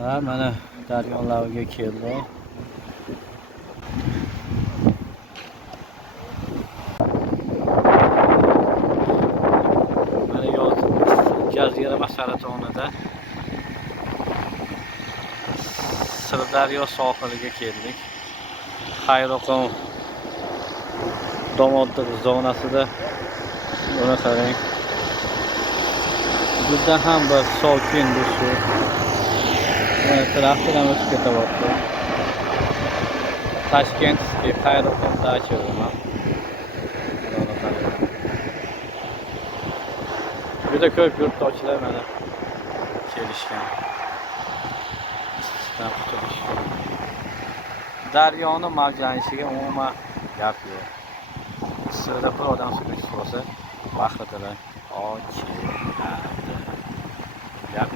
Ha, mana daryo laviga keldi. Mana yoz jazirama saratonida Sirdaryo sohiliga keldik. Xayroqom domoddiq zonasida buni qarang. Juda ham bir sokin bu suv. Traktor ham o'tib ketyapti. Toshkentskiy Xayroqom dachasi. Juda ko'p yurtdoshlar mana kelishgan. Issiqdan qutulishgan. Daryoni mavjlanishiga umuman gap yo'q. Sirda bir odam suvga tushsa, vaqtidan ochiladi. Gap